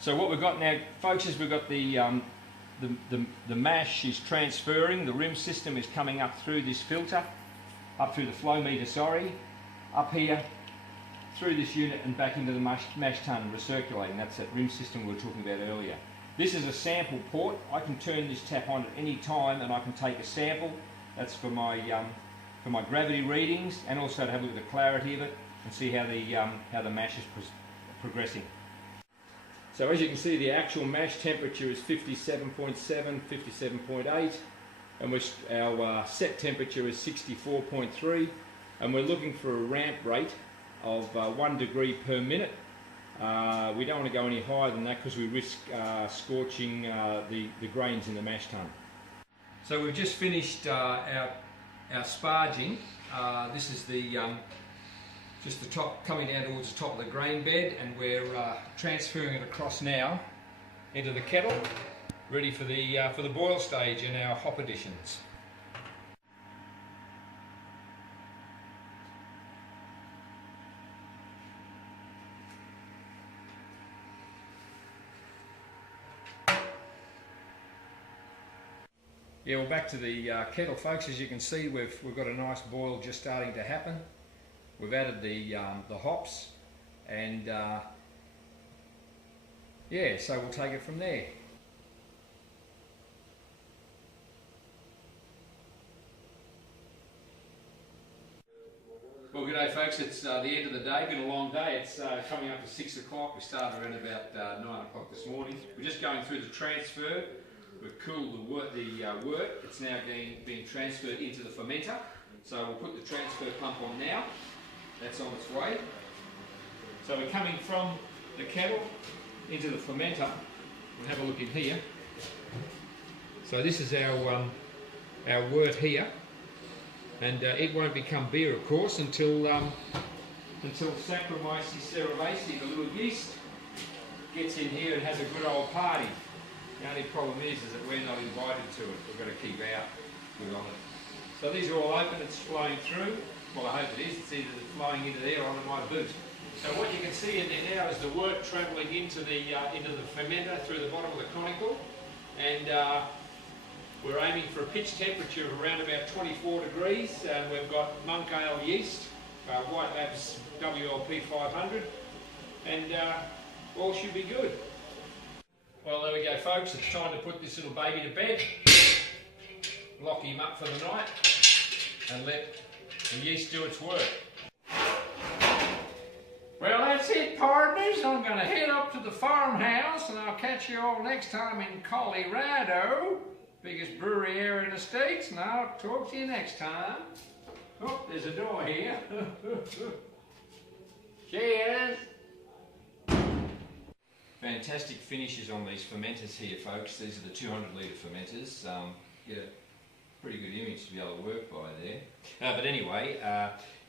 So what we've got now, folks, is we've got the mash is transferring, the rim system is coming up through this filter, up through the flow meter, sorry, up here, through this unit and back into the mash tun, recirculating. That's that rim system we were talking about earlier. This is a sample port. I can turn this tap on at any time and I can take a sample. That's for my gravity readings, and also to have a look at the clarity of it and see how the mash is progressing. So as you can see, the actual mash temperature is 57.7, 57.8, and our set temperature is 64.3, and we're looking for a ramp rate of 1 degree per minute. We don't want to go any higher than that because we risk scorching the grains in the mash tun. So we've just finished our sparging. This is just the top, coming down towards the top of the grain bed, and we're transferring it across now into the kettle, ready for the boil stage in our hop additions. Yeah, well, back to the kettle, folks. As you can see, we've got a nice boil just starting to happen. We've added the hops, and yeah, so we'll take it from there. Well, good day, folks. It's the end of the day. Been a long day. It's coming up to 6 o'clock. We started around about 9 o'clock this morning. We're just going through the transfer. We've cooled the wort. It's now being transferred into the fermenter. So we'll put the transfer pump on now. That's on its way. So we're coming from the kettle into the fermenter. We'll have a look in here. So this is our wort here, and it won't become beer, of course, until Saccharomyces cerevisiae, the little yeast, gets in here and has a good old party. The only problem is that we're not invited to it. We've got to keep out good on it. So these are all open. It's flowing through. Well, I hope it is. It's either flowing into there or onto my boot. So what you can see in there now is the wort travelling into the fermenter through the bottom of the conical, and we're aiming for a pitch temperature of around about 24 degrees. And we've got monk ale yeast, White Labs WLP 500, and all should be good. Well, there we go, folks. It's time to put this little baby to bed, lock him up for the night, and let the yeast do its work. Well, that's it, partners. I'm going to head up to the farmhouse, and I'll catch you all next time in Colorado, biggest brewery area in the States, and I'll talk to you next time. Oh, there's a door here. Cheers! Fantastic finishes on these fermenters here, folks. These are the 200 litre fermenters. Get a pretty good image to be able to work by there. But anyway,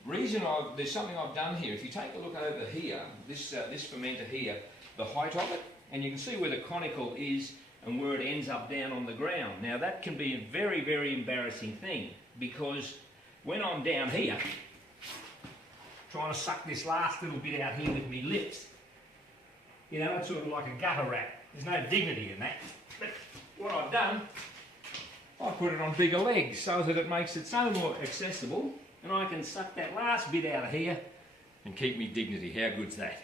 there's something I've done here. If you take a look over here, this fermenter here, the height of it, and you can see where the conical is and where it ends up down on the ground. Now that can be a very, very embarrassing thing, because when I'm down here, trying to suck this last little bit out here with my lips, you know, it's sort of like a gutter rat. There's no dignity in that. But what I've done, I put it on bigger legs so that it makes it so more accessible, and I can suck that last bit out of here and keep me dignity. How good's that?